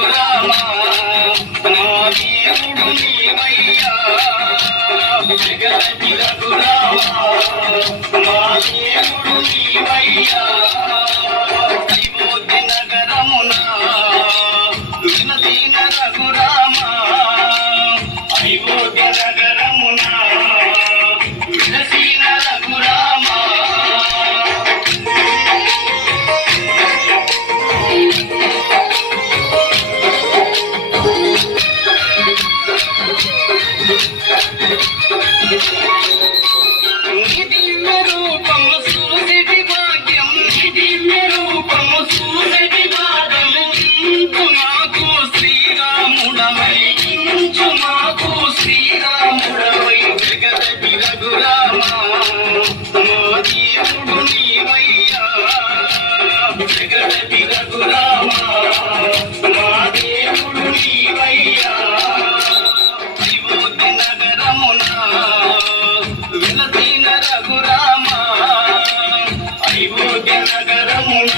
రఘురామ మా దేవుడు నీవయ్యా జగతి రఘురామ మా దేవుడు నీవయ్యా అయోధ్య నగరమున వినదీన రఘురామ అయోధ్య నగరమున వినసీన రఘురామ దివ్య రూపము సూసిటి భాగ్యం దివ్య రూపము సూసిటి భాగము ఇంచు మాకు శ్రీరాముడవై ఇంచు మాకు శ్రీరాముడవై జగతి రఘురామ మా దేవుడు నీవయ్యా జగతి రఘురామ మా దేవుడు నీవయ్యా అయోధ్య నగరమున వినదీన రఘురామ అయోధ్య నగరమున